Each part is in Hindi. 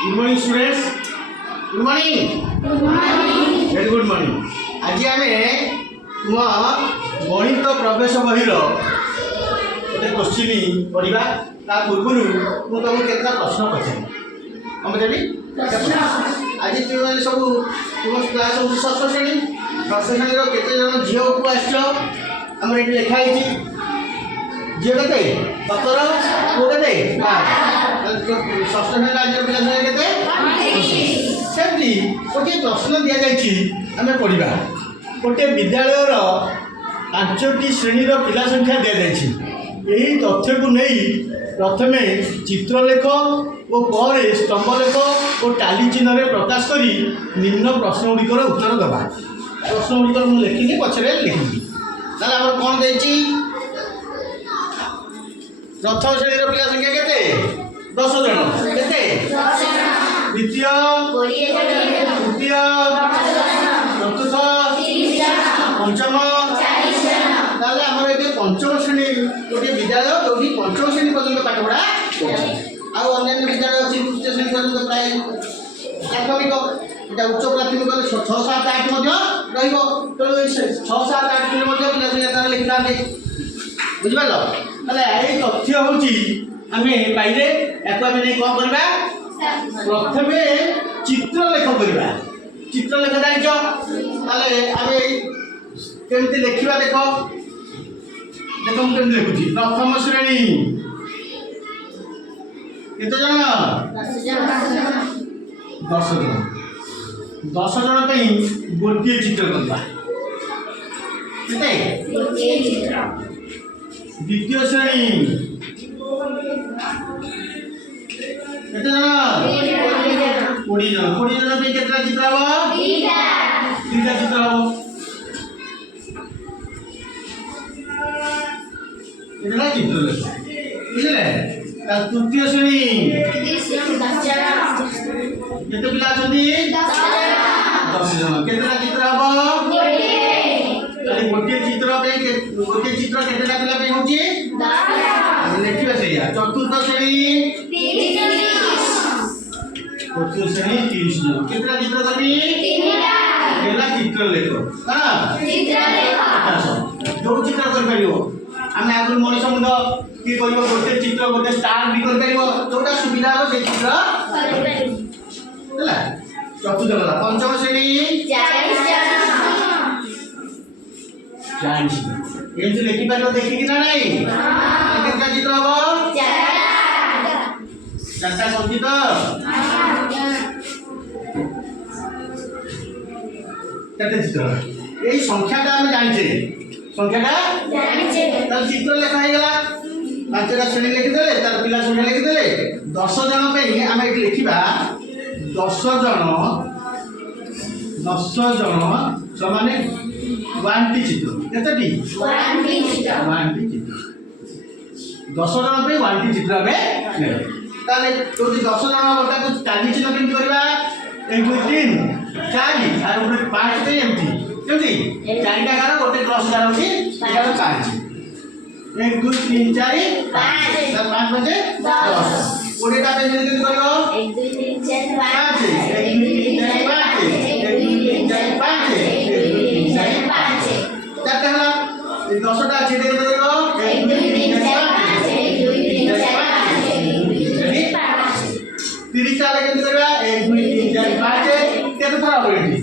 Good morning, students. Good morning. Good morning. Very good morning. आज आम गणित प्रवेश बही गोटे क्वेश्चन पढ़ा ता पूर्व मुझे तुमको केतना प्रश्न पचारि हम पचारि आज तुम सब तुम क्लास हूँ षष्ठ श्रेणी केते जन झील को आम ये लिखाई झील के 17 पुओ के षष्ठ श्रेणी राज्य पिला सेमती गोटे प्रश्न दि जाए आम पढ़ा गोटे विद्यालयर 5टी श्रेणीर पिला संख्या दि जाए यही तथ्य को नहीं प्रथमे चित्रलेख और पर स्तंभलेख और टाली चिन्ह प्रकाश करी निम्न प्रश्न गुड़िकर उत्तर देवा प्रश्न गुड़िक मुझे लिखिकी पछरे लिखी ना कौन दे प्रथम श्रेणीर पिला संख्या केते 10 जन केते द्वितीय तृतीय चतुर्थ पंचम ताले आमर ये पंचम श्रेणी गोटे विद्यालय जो पंचम श्रेणी पर्यटन पाठ पढ़ा अन्य विद्यालय अच्छी तृतीय श्रेणी पर्यटन प्राय प्राथमिक এটা উচ্চ প্রাথমিক 6 7 8 মধ্যে রহিব তেমন 6 7 8 দিনের মধ্যে পিলা সংখ্যা লিখলা নাই বুঝিপারল তাহলে এই তথ্য হচ্ছে আমি পাইলে একটু আমি নেই কোন করবা প্রথমে চিত্রলেখ করবা চিত্রলেখ জানিছ তাহলে আমি কেমতি লেখিবা দেখো দেখো মু কেমতি লিখুছি প্রথম শ্রেণী কেতে জন 10 জন 10 জন ପାଇଁ ଗୋଟିଏ ଚିତ୍ର କରିବା କେତେ ଗୋଟିଏ ଚିତ୍ର দ্বিতীয় শ্রেণী কেতে জন 20 জন 20 জন ପାଇଁ କେତେଟା ଚିତ୍ର ହେବ ଦୁଇଟା ଚିତ୍ର ହେବ এটা চিত্রলেখ বুঝলে তার তৃতীয় শ্রেণী কেতে পিলা অଛନ୍ତି 10 জন কেতেটা চিত্র হব গোটিଏ চিত্র ପାଇଁ গোটিଏ চিত্র কেତେଟା ପିଲା ପାଇଁ ହେଉଛି 10 ଲେଖିବା ସେଇଆ ଚତୁର୍ଥ ଶ୍ରେଣୀ 30 ଚତୁର୍ଥ ଶ୍ରେଣୀ 30 জন କେତେଟା ଚିତ୍ର କରିବି 3ଟା ହେଲା ଚିତ୍ରଲେଖ ହଁ ଚିତ୍ରଲେଖ ଯୋଉ ଚିତ୍ର କରିପାରିବ ଆମେ ଆଗରୁ ମଣିଷ ମୁଣ୍ଡ କି କରିବ ଗୋଟେ ଚିତ୍ର ଗୋଟେ ଷ୍ଟାର ବି କରିପାରିବ ଯୋଉଟା ସୁବିଧା ହେବ ସେଇ ଚିତ୍ର ହେଲା ଚତୁର୍ଥ ହେଲା ପଞ୍ଚମ ଶ୍ରେଣୀ 40 ଏମିତି ଲେଖିପାରିବ ଦେଖିକି ନା ନାହିଁ କେତେଟା ଚିତ୍ର ହବ 4ଟା ସଂଚିତ କେତେ ଚିତ୍ର এই সংখ্যাটা আমি জানিছে সংখ্যাটা জানিছে তাহলে চিত্র লেখা হয়ে গেল 5টা শ্রেণী লিখিদেলে তার পিলা সংখ্যা লিখিদেলে 10 জন ପାଇଁ ଆମେ এটি লিখিবা 10 জন সমানে 1টি চিত্র কেতেটি 1টি চিত্র 10 জন ପାଇଁ 1টি চিত্র ଆମେ নেব তাহলে যদি 10 জন গোটাକୁ টালি চিহ্ন কেମିତି କରିବା 1 2 3 4 আর উপরে 5 তে এমটি কেମିତି 4টা ଗାର ଗୋଟେ କ୍ରସ ଗାର ଅଛି ଏଟା 5 1 2 3 4 5 ତାର 5 5 10 କୋଡ଼ିଏଟା ପାଇଁ କେମିତି କରିବ 1 2 3 4 5 1 2 3 4 5 1 2 3 4 5 1 2 3 4 5 ଚାରଟା ହେଲା ଏ 10ଟା ଅଛି କେମିତି କରିବ 1 2 3 4 5 1 2 3 4 5 30ଟା କେମିତି କରିବା 1 2 3 4 5 କେତେ ଥର ହବ ଏଠି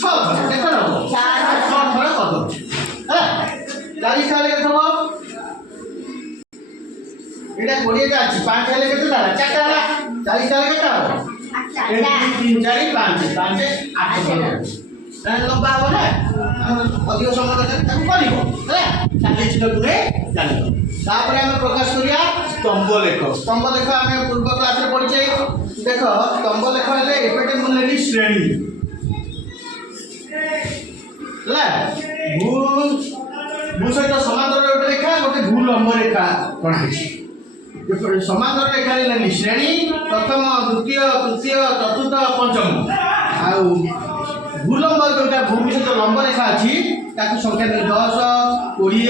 6 ଥର କେତେ ଥର ହବ 6 ଥର କରିବ ହେଲା 40ଟା କେତେ ହବ এটা 20টা আছে 5 হেলে কেতে দাঁড়া 4টা হলা 40টা হেলে কেতে হবো 1 2 3 4 5 5 8 হলো তাহলে লম্বা হবে না অধিক সময় তাকে করিব হ্যাঁ 40 টা দূরে জানিব তারপরে আমরা প্রকাশ করিয়া স্তম্ভ লেখ আমি পূর্ব ক্লাসে পড়িছে দেখো স্তম্ভ লেখ হলে এপটে মু নেলি শ্রেণী হলা ভূ সহিত সমান্তরাল গোটে রেখা গোটে ভূ লম্ব রেখা কোণ আছে সমান্তরাল রেখা নেলি শ্রেণী প্রথম দ্বিতীয় তৃতীয় চতুর্থ পঞ্চম আউ ভূলম্ব যেটা ভূমি সহিত লম্ব রেখা আছে ତାକୁ ସଂଖ୍ୟା ଦେବେ 10 20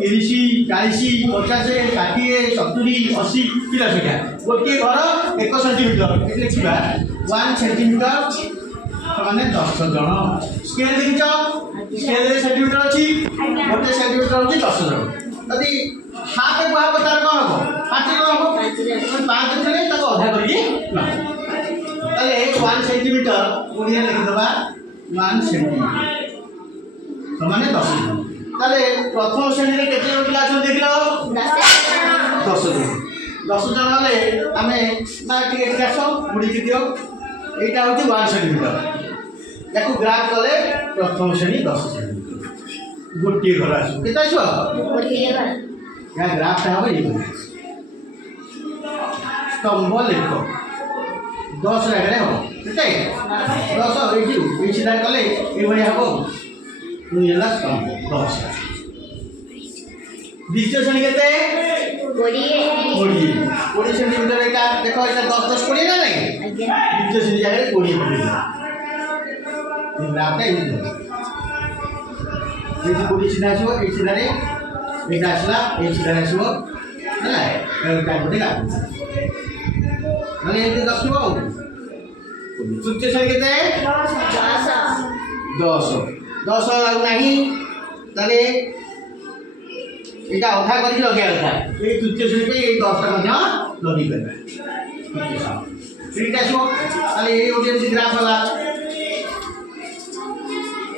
30 40 50 60 70 80 ପିଲା ସଂଖ୍ୟା। ଗୋଟିଏ ଘର 1 ସେଣ୍ଟିମିଟର ଏଠି ଲେଖିବା 1 ସେଣ୍ଟିମିଟର ମାନେ 10 ଜଣ। ସ୍କେଲ ଦେଖିଛ ସ୍କେଲରେ ସେଣ୍ଟିମିଟର ଅଛି ଗୋଟେ ସେଣ୍ଟିମିଟର ହେଉଛି 10 ଜଣ। ଯଦି ହାଫ କୁହାହବ ତାର କ'ଣ ହବ 5 ଜଣ ହବ 5 ଥିଲେ ତାକୁ ଅଧା କରିକି ତାହେଲେ 1 ସେଣ୍ଟିମିଟର ଓଡ଼ିଆ ଲେଖିଦେବା 1 ସେଣ୍ଟିମିଟର ସମାନେ 10 ଜଣ। ତାହେଲେ ପ୍ରଥମ ଶ୍ରେଣୀରେ କେତେ ଜଣ ପିଲା ଅଛନ୍ତି ଦେଖିଲ 10 ଜଣ। 10 ଜଣ ହେଲେ ଆମେ ନା ଟିକେ ଏଠି ଆସ ବୁଡ଼ିକି ଦିଅ এইটা হচ্ছে 1 সেন্টিমিটার। याकू ग्राफ कले प्रथम श्रेणी 10 सेंटीमीटर गोटे घर आसो केते आसो या ग्राफ टा हो ये स्तंभ लेख 10 जगह हो केते 10 एठी ए सीधा कले ए भलिया हो निला स्तंभ 10। द्वितीय श्रेणी केते 20 सेंटीमीटर एटा देखो एटा 10 10 20 ना नहीं द्वितीय श्रेणी जगह 20 20 ग्राफ ये पूरी सीधा आसो ए सीधा रे एटा आसला ए सीधा आसो हैला एटा गोटे का माने एते दखिबो तृतीय श्रेणी केते 10 10 नाही ताले एटा अधा करी लगे था ए तृतीय श्रेणी पे ए 10 टा मध्य लगी करबा ठीक आसो ताले ए ओटे ग्राफ वाला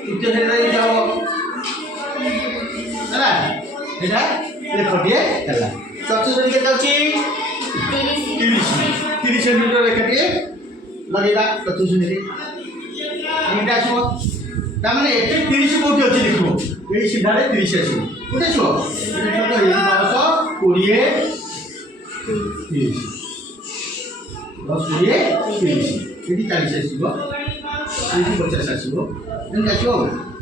तृतीय श्रेणी जाओ हैला एटा लेखटिए हैला। चतुर्थ श्रेणी के अछि 30 सेंटीमीटर लेखटिए लगेगा चतुर्थ श्रेणी रे एटा आसो ता माने एते 30 कोठी अछि देखो ए सीधा रे 30 आसो कोठे छो एटा तो 10 20 30 10 20 30 एटी 40 आसीबो एटी 50 आसीबो एंड आसो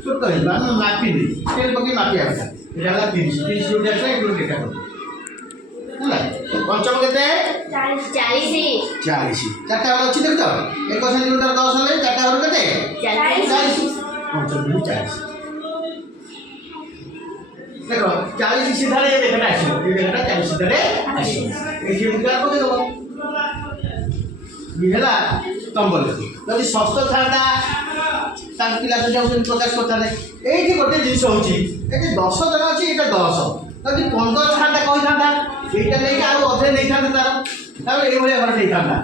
छोट हिबा न मापी दे तेल पके मापी आबा एटा हला 30 30 जोडी आसे एटो डेटा कर हला पंचम केते 40 चारटा घर अछि देखो 1 सेंटीमीटर 10 हले चारटा घर केते 40 पंचम 40 देखो 40 सीधा रे देखटा आसी ए देखटा 40 सीधा रे आसी ए जे मुद्रा पके दबो बिहला स्तंभ लेख जदि षष्ठ थांता तार पिला संख्या प्रकाश करता एठी गोटे जिनिस होची एठी 10 जण अछि एटा 10 जदि 15 थांता कहि थांता एटा नै आ अधे नै थांता तार तार ए भलिया घर नै थांता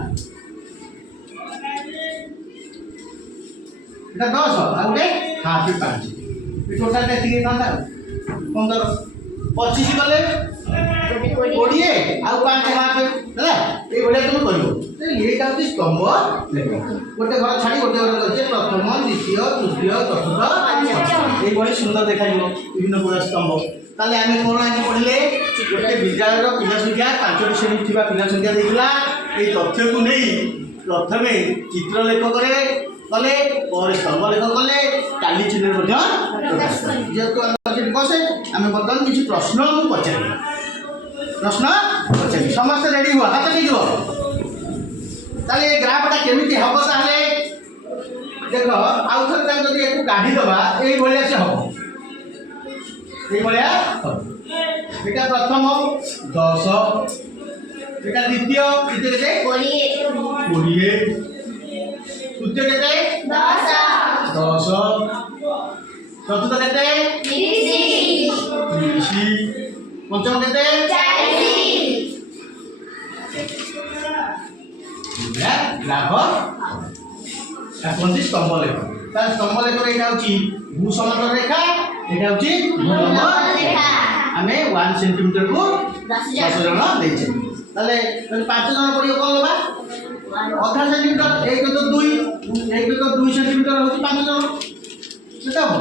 एटा 10 आ गोटे हाफ 5 ए टोटल टा ठीक थांता 15 25 गले 20 आ 5 हाफ हैला ए भलिया तुम करियो एटा होची स्तंभ लेख गोटे घर छाड़ी गोटे घर करछे प्रथम द्वितीय तृतीय चतुर्थ এই বড় সুন্দর দেখাଯିବ বিভিন্ন প্রকার স্তম্ভ। তাহলে আমি কোন আগে পড়িলে গোটে বিদ্যালয়ের পিলা সংখ্যা 5টি শ্রেণী থিবা পিলা সংখ্যা দেখিলা এই তথ্যকু নেই প্রথমে চিত্রলেখ করে কলে পরে স্তম্ভ লেখ কলে কালি চিহ্নের মধ্যে প্রকাশ কলে যেহেতু আমরা বসে আমি বর্তমান কিছু প্রশ্ন পচারি সমস্ত রেডি হুয়া হাত নেই দিব তাহলে এই গ্রাফটা কেমিতি হব তাহলে देखो आउ थर तां जदी एकु काढी दबा एई भलिया से हो एई भलिया एटा प्रथम 10 एटा द्वितीय केते 20 तृतीय केते 10 चतुर्थ केते 30 पंचम केते 40 ग्राफ आपनजी स्तंभ लेख ता स्तंभ लेख रे एटा होची भू समांतर रेखा एटा होची भूलंब रेखा हमें 1 सेंटीमीटर को 10 जण देछे ताले 5 जण पडियो कोन लेबा आधा सेंटीमीटर एक तो 2 सेंटीमीटर होची 5 जण सेटा हो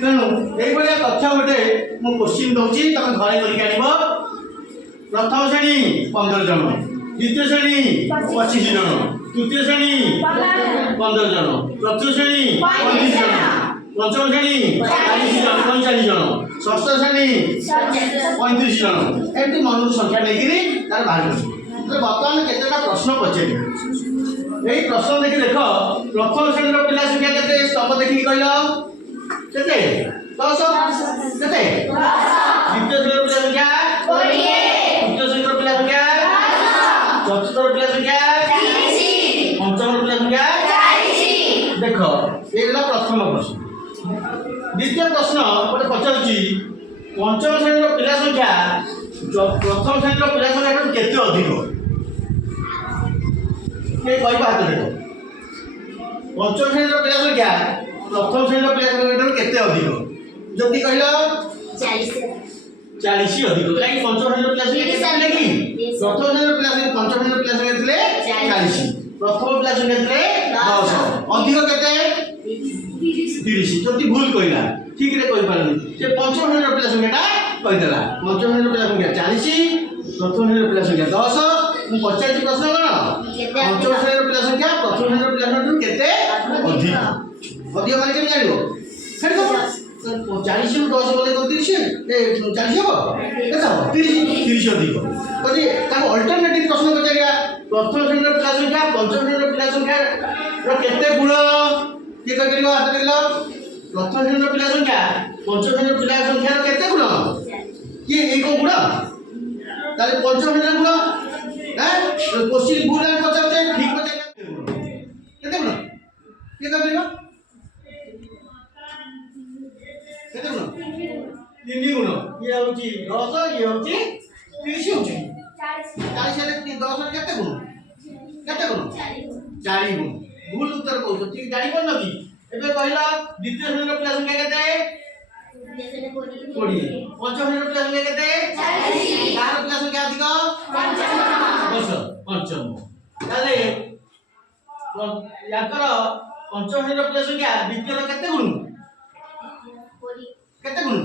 तेनु एई भलिया तथ्य गोटे मु क्वेश्चन दउची तमे घरे करि आनिबो प्रथम श्रेणी 15 जण द्वितीय श्रेणी 25 जण तृतीय श्रेणी 15 जन चतुर्थ श्रेणी 35 जन पंचम श्रेणी 40 जन 45 जन षष्ठ श्रेणी 35 जन एमती मन संख्या लेकिन तार बाहर तो बर्तमान केतेटा प्रश्न पचारि एई प्रश्न देखि देख प्रथम श्रेणी पिला संख्या केते स्तंभ देखि कहलो କେତେ 10 କେତେ ଦ୍ୱିତୀୟ ଶ୍ରେଣୀର ପିଲା ସଂଖ୍ୟା 20 ତୃତୀୟ ଶ୍ରେଣୀର ପିଲା ସଂଖ୍ୟା 10 ଚତୁର୍ଥର ପିଲା ସଂଖ୍ୟା 30 ପଞ୍ଚମର ପିଲା ସଂଖ୍ୟା 40 ଦେଖ এই হলো প্রথম প্রশ্ন দ্বিতীয় প্রশ্ন গোটে পচারুছি পঞ্চম শ্রেণীর পিলা সংখ্যা প্রথম শ্রেণীর পিলা সংখ্যা কেতে অধিক কে কইবা হাত দেখো পঞ্চম শ্রেণীর পিলা সংখ্যা প্রথম শ্রেণীর পিলা সংখ্যা কেতে অধিক যদি কইল 40 অধিক কাই পঞ্চম শ্রেণীর পিলা সংখ্যা কেতে ଥିଲେ কি প্রথম শ্রেণীর পিলা সংখ্যা পঞ্চম শ্রেণীর পিলা সংখ্যা ଥିଲେ 40 প্রথম পিলা সংখ্যা ଥିଲେ 10 অধিক কেতে 30 যদি ভুল কইলা ঠিক রে কই পারনি সে পঞ্চম শ্রেণীর পিলা সংখ্যাটা কইদেলা পঞ্চম শ্রেণীর পিলা সংখ্যা 40 প্রথম শ্রেণীর পিলা সংখ্যা 10 মু পচারছি প্রশ্ন কোন পঞ্চম শ্রেণীর পিলা সংখ্যা প্রথম শ্রেণীর পিলা সংখ্যা কেতে অধিক অধিক মানে কেমন জানিব সেটা তো 40 রু 10 বলে কত 30 এ 40 হবো কেতে হবো 30 অধিক যদি তাকে অল্টারনেটিভ প্রশ্ন পচারিয়া প্রথম শ্রেণীর পিলা সংখ্যা পঞ্চম শ্রেণীর পিলা সংখ্যা কেতে গুণ কি কই করিব হাত দেখলো প্রথম শ্রেণীর পিলা সংখ্যা পঞ্চম শ্রেণীর পিলা সংখ্যার কেতে গুণ কি এই কোন গুণ তাহলে পঞ্চম শ্রেণীর গুণ হ্যাঁ কোশ্চেন ভুল আর পচারতে ঠিক পচারতে কেতে গুণ কি করিব কেতে গুণ তিন গুণ ইয়ে হচ্ছে 10 ইয়ে হচ্ছে 30 হচ্ছে 40 এর 10 এর কেতে গুণ 4 গুণ ভুল উত্তর কৌছ ঠিক জানি পারল কি এবে কহিলা দ্বিতীয় শ্রেণীর পিলা সংখ্যা কেতে 20 পঞ্চম শ্রেণীর পিলা সংখ্যা কেতে 40 কার পিলা সংখ্যা অধিক পঞ্চম তাহলে ইয়াকর পঞ্চম শ্রেণীর পিলা সংখ্যা দ্বিতীয় কেতে গুণ কেতে গুণ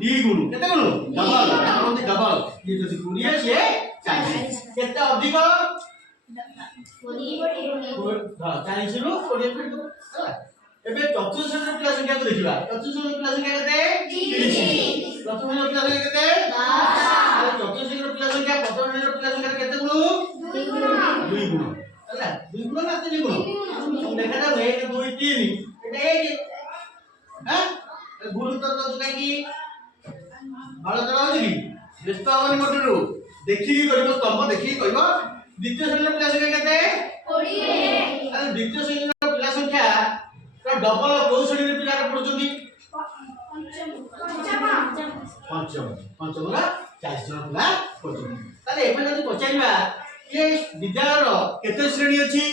2 গুণ কেতে গুণ ডবল মানে ডবল ये যদি 20 সে 40 কেতে অধিক 40 রু 20 ফিট এবে চতুর্থ শ্রেণীর পিলা সংখ্যা দেখিবা চতুর্থ শ্রেণীর পিলা সংখ্যা কেতে 30 প্রথম শ্রেণীর পিলা সংখ্যা কেতে 10 চতুর্থ শ্রেণীর পিলা সংখ্যা প্রথম শ্রেণীর পিলা সংখ্যা কেতে গুণ 2 গুণ ହେଲା 2 গুণ না 3 গুণ দেখা যাও 1 2 3 এটা 1 হ্যাঁ ভুল উত্তর তো নাকি ভালো করা হচ্ছে কি ব্যস্ত হবনি মোটরু দেখিকি করিব স্তম্ভ দেখিকি কইব দ্বিতীয় শ্রেণীর পিলা সংখ্যা কেতে 20 তাহলে দ্বিতীয় শ্রেণীর পিলা সংখ্যা ডবল কোন শ্রেণীর পিলা পড়ুଛନ୍ତି পঞ্চম 40 জন পিলা পড়ুଛନ୍ତି তাহলে এবে যদি পଚାରିବା ଏ ବିଦ୍ୟାଳୟର କେତେ ଶ୍ରେଣୀ ଅଛି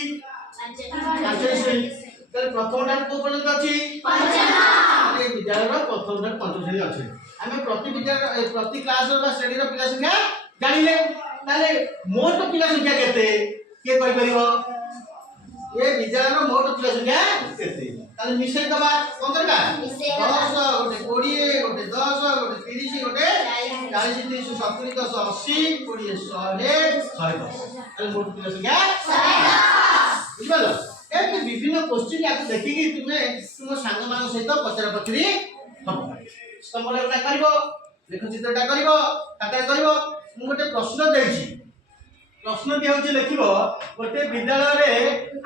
5 ଶ୍ରେଣୀ ତାହେଲେ ପ୍ରଥମଟାରୁ କୋଉ ପର୍ଯ୍ୟନ୍ତ ଅଛି ପଞ୍ଚମ ଏ ବିଦ୍ୟାଳୟର ପ୍ରଥମଟାରୁ ପଞ୍ଚମ ଶ୍ରେଣୀ ଅଛି ଆମେ ପ୍ରତି କ୍ଲାସର ବା ଶ୍ରେଣୀର ପିଲା ସଂଖ୍ୟା ଜାଣିଲେ ତାହେଲେ ମୋଟ ପିଲା ସଂଖ୍ୟା କେତେ କିଏ କହିପାରିବ ଏ ବିଦ୍ୟାଳୟର ମୋଟ ପିଲା ସଂଖ୍ୟା କେତେ ତାହେଲେ ମିଶେଇ ଦବା କଣ କରିବା 10 ଗୋଟେ 20 ଗୋଟେ 10 ଗୋଟେ 30 ଗୋଟେ 40 30 70 10 80 20 100 110 ତାହେଲେ ମୋଟ ପିଲା ସଂଖ୍ୟା 110 ବୁଝିପାରିଲ ଏମିତି ବିଭିନ୍ନ କୋଶ୍ଚିନ୍ ଆକୁ ଦେଖିକି ତୁମେ ତୁମ ସାଙ୍ଗମାନଙ୍କ ସହିତ ପଚରା ପଚରି ହବ স্তম্ভলেখটা କରିବ ଲେଖଚିତ୍ରଟା କରିବ ଖାତାରେ କରିବ ମୁଁ ଗୋଟେ ପ୍ରଶ୍ନ ଦେଇଛି ପ୍ରଶ୍ନଟି ହେଉଛି ଲେଖିବ ଗୋଟେ ବିଦ୍ୟାଳୟରେ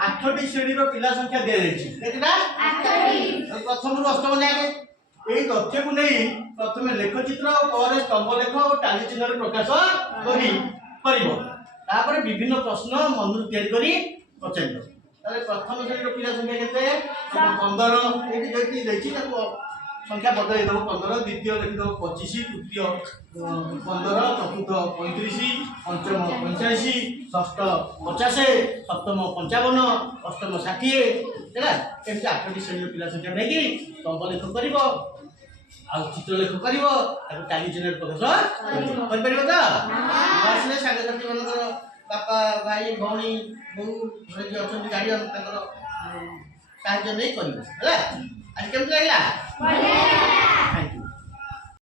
8ଟି ଶ୍ରେଣୀର ପିଲା ସଂଖ୍ୟା ଦିଆଯାଇଛି କେତେଟା 8ଟି ପ୍ରଥମରୁ ଅଷ୍ଟମ ଯାଏ ଏହି ତଥ୍ୟକୁ ନେଇ ପ୍ରଥମେ ଲେଖଚିତ୍ର ଓ ପରେ স্তম্ভଲେଖ ଓ ଟାଲି ଚିହ୍ନରେ ପ୍ରକାଶ କରିବ ତାପରେ ବିଭିନ୍ନ ପ୍ରଶ୍ନ ମନରୁ ତିଆରି କରି ପଚାରିବ ତାହେଲେ ପ୍ରଥମ ଶ୍ରେଣୀର ପିଲା ସଂଖ୍ୟା କେତେ 15 ଏଠି ଯେତିକି ଦେଇଛି ତାକୁ ସଂଖ୍ୟା ବଦଳେଇ ଦେବ 15 ଦ୍ୱିତୀୟ ଲେଖିଦେବ 25 ତୃତୀୟ 15 ଚତୁର୍ଥ 35 ପଞ୍ଚମ 85 ଷଷ୍ଠ 50 ସପ୍ତମ 55 ଅଷ୍ଟମ 60 ହେଲା ଏମିତି 8ଟି ଶ୍ରେଣୀର ପିଲା ସଂଖ୍ୟା ନେଇକି স্তম্ভলেଖ କରିବ ଆଉ ଚିତ୍ରଲେଖ କରିବ ତାକୁ ଟାଲି ଚିହ୍ନରେ ପ୍ରକାଶ କରିପାରିବ ତ ଆସିଲେ ସାଙ୍ଗସାଥି ମାନଙ୍କର ବାପା ଭାଇ ଭଉଣୀ ବୋଉ ଘରେ ଯିଏ ଅଛନ୍ତି ଗାର୍ଡିଆନ ତାଙ୍କର ସାହାଯ୍ୟ ନେଇ କରିବ ହେଲା ଆଜି କେମିତି ଲାଗିଲା